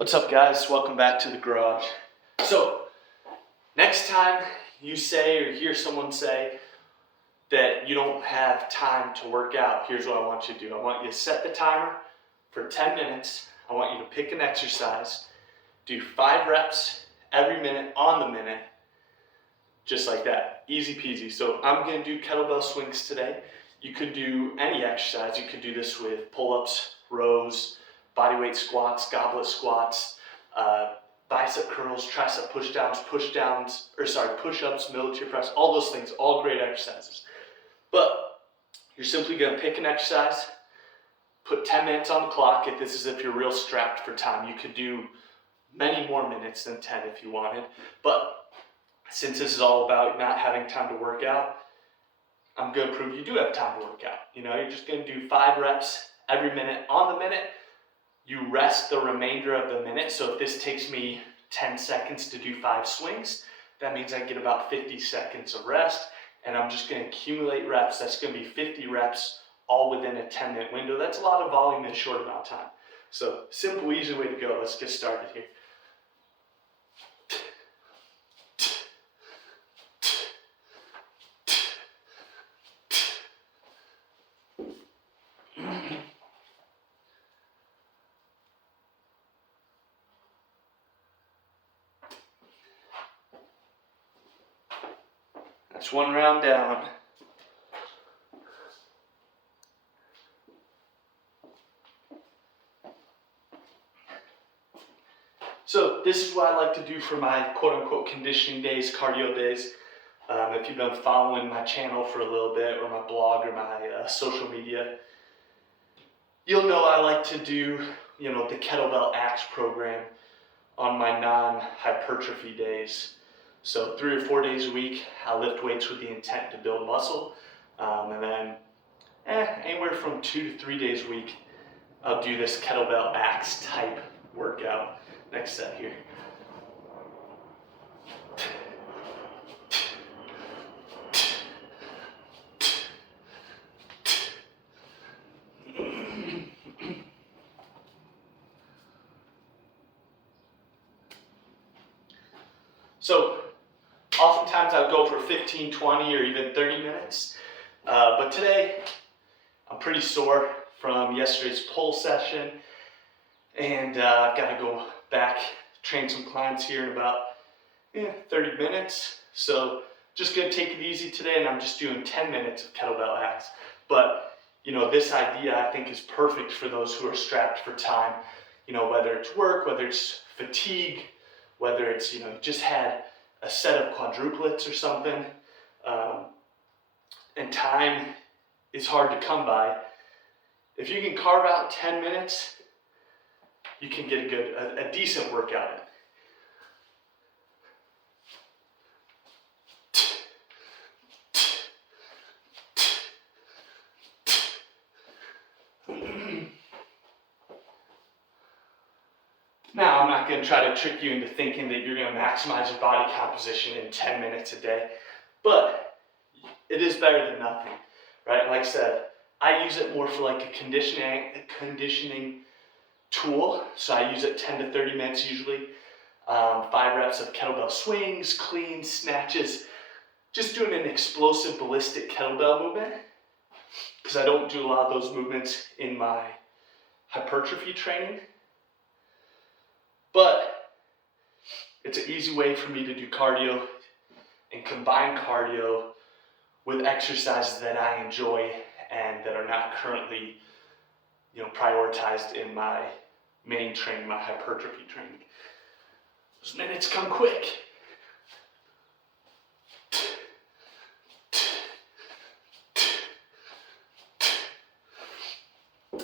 What's up, guys? Welcome back to the garage. So, next time you say or hear someone say that you don't have time to work out, here's what I want you to do. I want you to set the timer for 10 minutes. I want you to pick an exercise, do 5 reps every minute on the minute, just like that. Easy peasy. So I'm going to do kettlebell swings today. You could do any exercise. You could do this with pull-ups, rows, bodyweight squats, goblet squats, bicep curls, tricep push-ups, military press, all those things, all great exercises. But you're simply going to pick an exercise, put 10 minutes on the clock. If this is if you're real strapped for time, you could do many more minutes than 10 if you wanted. But since this is all about not having time to work out, I'm going to prove you do have time to work out. You're just going to do 5 reps every minute on the minute. You rest the remainder of the minute. So if this takes me 10 seconds to do 5 swings, that means I get about 50 seconds of rest, and I'm just going to accumulate reps. That's going to be 50 reps all within a 10-minute window. That's a lot of volume in a short amount of time. So simple, easy way to go. Let's get started here. That's one round down. So this is what I like to do for my quote-unquote conditioning days, cardio days. If you've been following my channel for a little bit, or my blog, or my social media, you'll know I like to do, the kettlebell axe program on my non-hypertrophy days. So 3 or 4 days a week, I lift weights with the intent to build muscle. And then anywhere from 2 to 3 days a week, I'll do this kettlebell axe type workout. Next set here. So oftentimes I'll go for 15, 20, or even 30 minutes. But today, I'm pretty sore from yesterday's pull session. And I've got to go back, train some clients here in about 30 minutes. So just going to take it easy today, and I'm just doing 10 minutes of kettlebell axe. But, this idea I think is perfect for those who are strapped for time. Whether it's work, whether it's fatigue, whether it's, just had a set of quadruplets or something, and time is hard to come by. If you can carve out 10 minutes, you can get a decent workout in. Now, I'm not going to try to trick you into thinking that you're going to maximize your body composition in 10 minutes a day, but it is better than nothing, right? Like I said, I use it more for like a conditioning tool. So I use it 10 to 30 minutes usually. 5 reps of kettlebell swings, cleans, snatches, just doing an explosive ballistic kettlebell movement, because I don't do a lot of those movements in my hypertrophy training. But it's an easy way for me to do cardio and combine cardio with exercises that I enjoy and that are not currently, prioritized in my main training, my hypertrophy training. Those minutes come quick.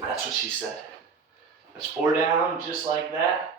That's what she said. That's 4 down, just like that.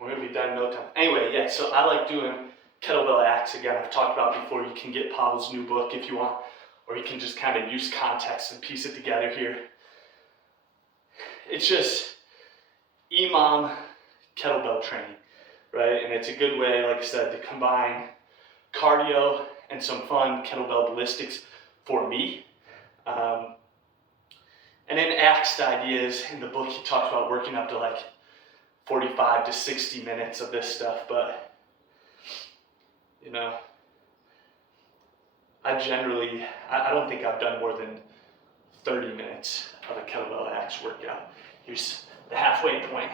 We're going to be done in no time. Anyway, so I like doing kettlebell axe. Again, I've talked about before. You can get Pavel's new book if you want, or you can just kind of use context and piece it together here. It's just EMOM kettlebell training, right? And it's a good way, like I said, to combine cardio and some fun kettlebell ballistics for me. And then Axe, the idea is, in the book he talks about working up to like 45 to 60 minutes of this stuff, but you know, I don't think I've done more than 30 minutes of a kettlebell Axe workout. Here's the halfway point.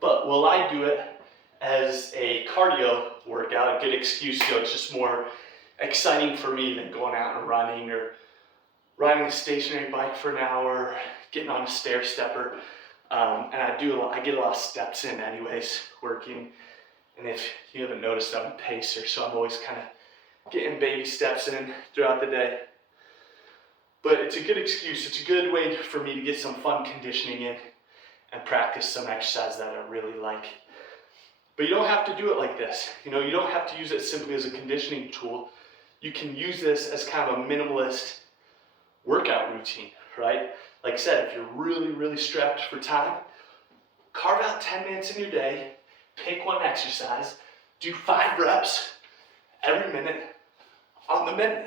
But will I do it as a cardio workout, a good excuse to go? It's just more exciting for me than going out and running or riding a stationary bike for an hour, getting on a stair stepper. And I get a lot of steps in anyways, working. And if you haven't noticed, I'm a pacer, so I'm always kind of getting baby steps in throughout the day. But it's a good excuse. It's a good way for me to get some fun conditioning in and practice some exercise that I really like. But you don't have to do it like this. You know, you don't have to use it simply as a conditioning tool. You can use this as kind of a minimalist workout routine, right? Like I said, if you're really, really strapped for time, carve out 10 minutes in your day, pick one exercise, do 5 reps every minute on the minute.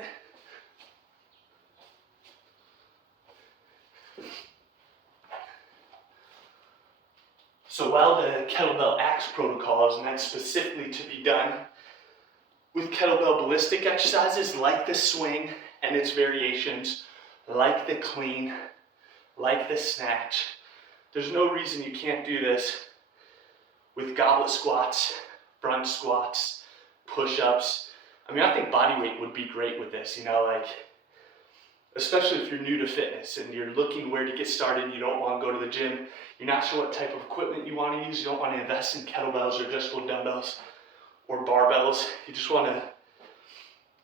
So while the kettlebell Axe protocol is meant specifically to be done with kettlebell ballistic exercises like the swing and its variations, like the clean, like the snatch, there's no reason you can't do this with goblet squats, front squats, push-ups. I mean, I think body weight would be great with this, you know, like, especially if you're new to fitness and you're looking where to get started, you don't want to go to the gym, you're not sure what type of equipment you want to use, you don't want to invest in kettlebells or adjustable dumbbells or barbells, you just want to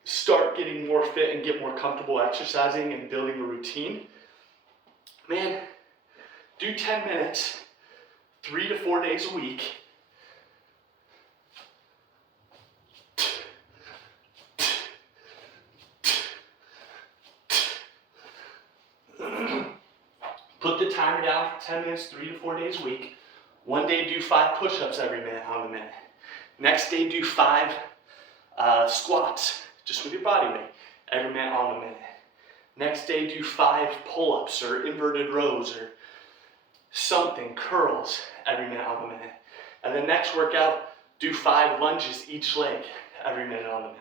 start getting more fit and get more comfortable exercising and building a routine. Man, do 10 minutes, 3 to 4 days a week. Put the timer down for 10 minutes, 3 to 4 days a week. One day do 5 push-ups every minute on the minute. Next day do 5 squats, just with your body weight, every minute on the minute. Next day do 5 pull-ups or inverted rows or something, curls, every minute on the minute. And then next workout, do 5 lunges each leg, every minute on the minute.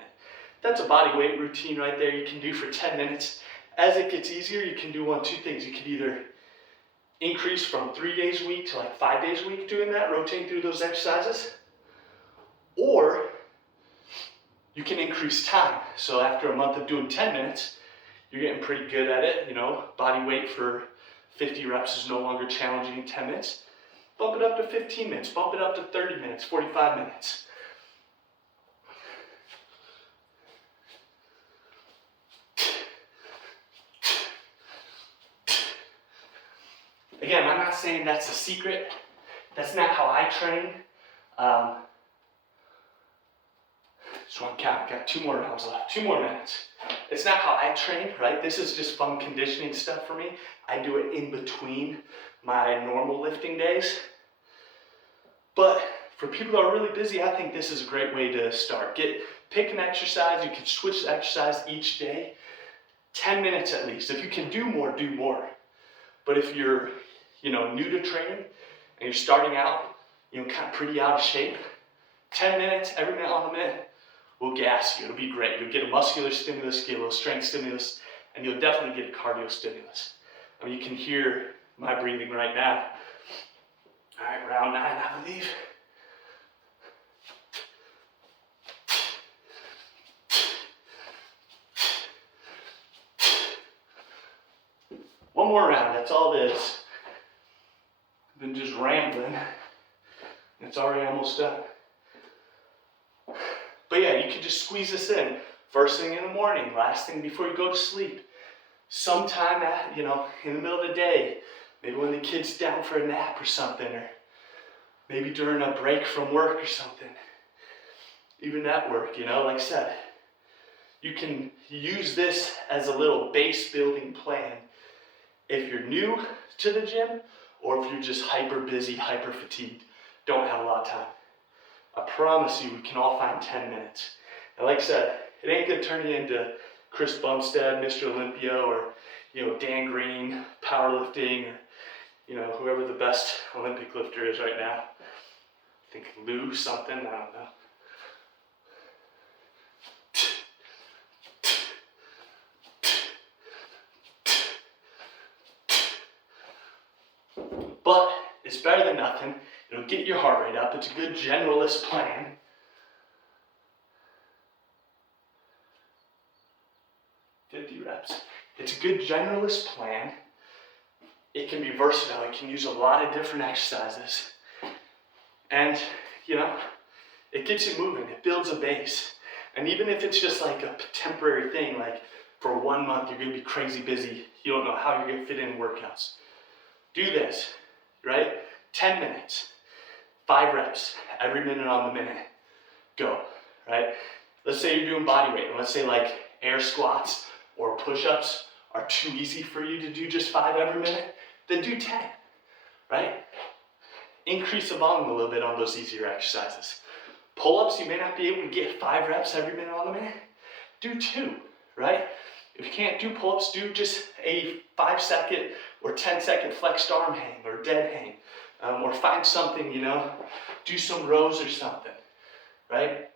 That's a body weight routine right there you can do for 10 minutes. As it gets easier, you can do 2 things. You can either increase from 3 days a week to like 5 days a week doing that, rotating through those exercises. Or you can increase time. So after a month of doing 10 minutes, you're getting pretty good at it. You know, body weight for 50 reps is no longer challenging in 10 minutes. Bump it up to 15 minutes, bump it up to 30 minutes, 45 minutes. Again, I'm not saying that's a secret. That's not how I train. Just one count, got 2 more rounds left, 2 more minutes. It's not how I train, right? This is just fun conditioning stuff for me. I do it in between my normal lifting days. But for people that are really busy, I think this is a great way to start. Pick an exercise. You can switch the exercise each day. 10 minutes at least. If you can do more, do more. But if you're, new to training and you're starting out, kind of pretty out of shape, 10 minutes, every minute on the minute will gas you. It'll be great. You'll get a muscular stimulus, get a little strength stimulus, and you'll definitely get a cardio stimulus. I mean, you can hear my breathing right now. All right, round 9, I believe. One more round, that's all it is. I've been just rambling. It's already almost done. But yeah, you can just squeeze this in. First thing in the morning, last thing before you go to sleep. Sometime in the middle of the day. Maybe when the kid's down for a nap or something, or maybe during a break from work or something. Even at work, like I said. You can use this as a little base building plan if you're new to the gym, or if you're just hyper busy, hyper fatigued, don't have a lot of time. I promise you, we can all find 10 minutes. And like I said, it ain't gonna turn you into Chris Bumstead, Mr. Olympia, or Dan Green, powerlifting, or whoever the best Olympic lifter is right now. I think Lou something, I don't know. But it's better than nothing. It'll get your heart rate up. It's a good generalist plan. Reps. It's a good generalist plan. It can be versatile. It can use a lot of different exercises. And, it gets you moving. It builds a base. And even if it's just like a temporary thing, like for 1 month, you're going to be crazy busy. You don't know how you're going to fit in workouts. Do this, right? 10 minutes, 5 reps, every minute on the minute. Go, right? Let's say you're doing body weight. And let's say like air squats or push-ups are too easy for you to do just 5 every minute, then do 10, right? Increase the volume a little bit on those easier exercises. Pull-ups, you may not be able to get 5 reps every minute on the minute. Do 2, right? If you can't do pull-ups, do just a 5-second or 10-second flexed arm hang or dead hang. Or find something, do some rows or something, right?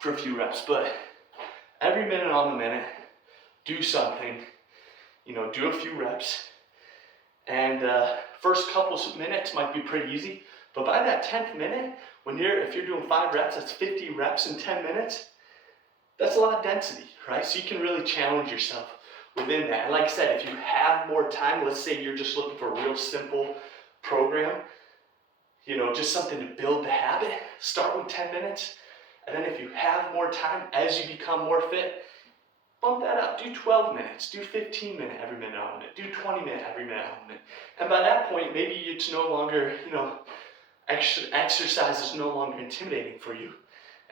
For a few reps. But every minute on the minute, do something, do a few reps. And first couple of minutes might be pretty easy, but by that 10th minute, if you're doing 5 reps, that's 50 reps in 10 minutes. That's a lot of density, right? So you can really challenge yourself within that. And like I said, if you have more time, let's say you're just looking for a real simple program, just something to build the habit, start with 10 minutes. And then if you have more time, as you become more fit, bump that up. Do 12 minutes, do 15 minutes every minute on a minute, do 20 minutes every minute on a minute. And by that point, maybe it's no longer, exercise is no longer intimidating for you.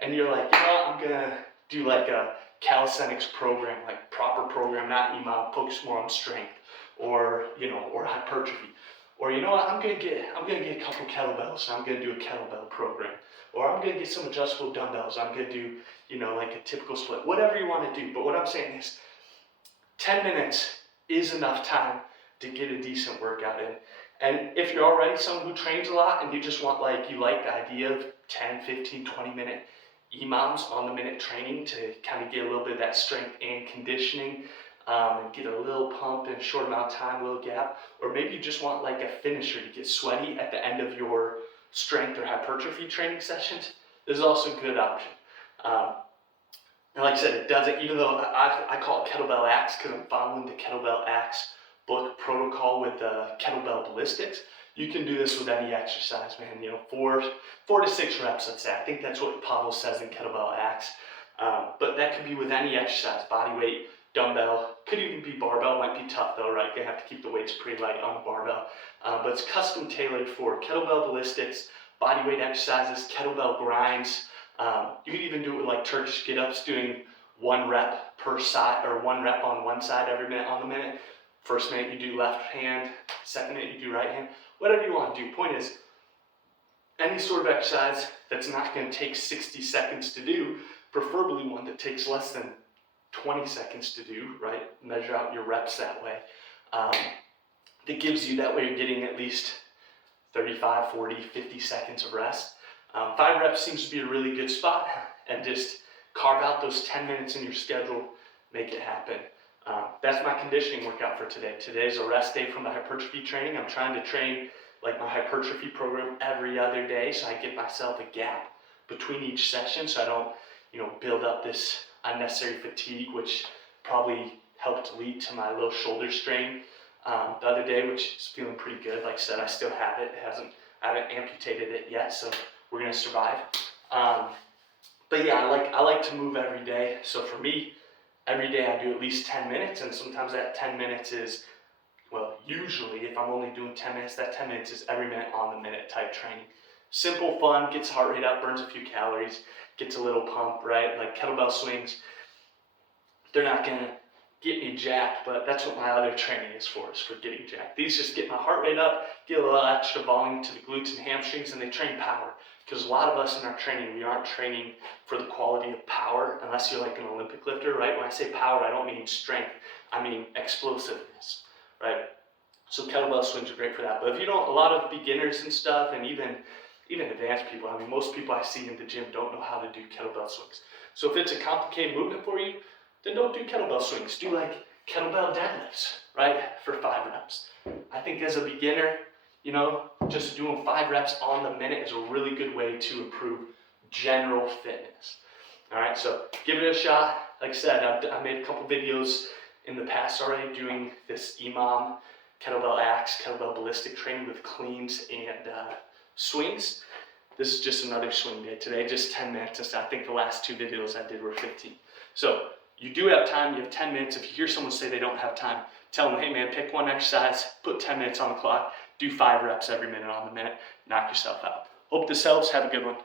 And you're like, I'm gonna do like a calisthenics program, like proper program, not EMOM, focus more on strength or hypertrophy. Or I'm gonna get a couple kettlebells and I'm gonna do a kettlebell program. Or I'm gonna get some adjustable dumbbells. I'm gonna do, like a typical split, whatever you want to do. But what I'm saying is 10 minutes is enough time to get a decent workout in. And if you're already someone who trains a lot and you just want you like the idea of 10, 15, 20 minute EMOMs on the minute training to kind of get a little bit of that strength and conditioning, and get a little pump in a short amount of time, a little gap. Or maybe you just want like a finisher to get sweaty at the end of your strength or hypertrophy training sessions. This is also a good option. And like I said, it doesn't, even though I call it kettlebell axe because I'm following the kettlebell axe book protocol with kettlebell ballistics. You can do this with any exercise, man. 4 to 6 reps, let's say. I think that's what Pavel says in kettlebell axe. But that could be with any exercise, body weight, dumbbell, could even be barbell. Might be tough though, right? They have to keep the weights pretty light on the barbell. But it's custom tailored for kettlebell ballistics, body weight exercises, kettlebell grinds. You can even do it with like Turkish get-ups, doing 1 rep per side, or 1 rep on one side every minute on the minute. First minute you do left hand, second minute you do right hand, whatever you want to do. Point is, any sort of exercise that's not going to take 60 seconds to do, preferably one that takes less than 20 seconds to do, right? Measure out your reps that way. That gives you, that way you're getting at least 35, 40, 50 seconds of rest. 5 reps seems to be a really good spot, and just carve out those 10 minutes in your schedule, make it happen. That's my conditioning workout for today. Today's a rest day from the hypertrophy training. I'm trying to train like my hypertrophy program every other day, so I give myself a gap between each session, so I don't, build up this unnecessary fatigue, which probably helped lead to my little shoulder strain the other day, which is feeling pretty good. Like I said, I still have it. I haven't amputated it yet, so we're gonna survive. But yeah, I like to move every day. So for me, every day I do at least 10 minutes, and sometimes that 10 minutes is, usually if I'm only doing 10 minutes, that 10 minutes is every minute on the minute type training. Simple, fun, gets heart rate up, burns a few calories, gets a little pump, right? Like kettlebell swings, they're not gonna get me jacked, but that's what my other training is for getting jacked. These just get my heart rate up, get a little extra volume to the glutes and hamstrings, and they train power. Because a lot of us in our training, we aren't training for the quality of power unless you're like an Olympic lifter, right? When I say power, I don't mean strength, I mean explosiveness, right? So kettlebell swings are great for that. But if you don't, a lot of beginners and stuff, and even advanced people, I mean, most people I see in the gym don't know how to do kettlebell swings. So if it's a complicated movement for you, then don't do kettlebell swings. Do like kettlebell deadlifts, right? For 5 reps. I think as a beginner, you know, just doing 5 reps on the minute is a really good way to improve general fitness. All right, so give it a shot. Like I said, I made a couple videos in the past already doing this EMOM kettlebell axe, kettlebell ballistic training with cleans and swings. This is just another swing day today, just 10 minutes. I think the last 2 videos I did were 15. So you do have time, you have 10 minutes. If you hear someone say they don't have time, tell them, hey man, pick one exercise, put 10 minutes on the clock, do 5 reps every minute on the minute, knock yourself out. Hope this helps, have a good one.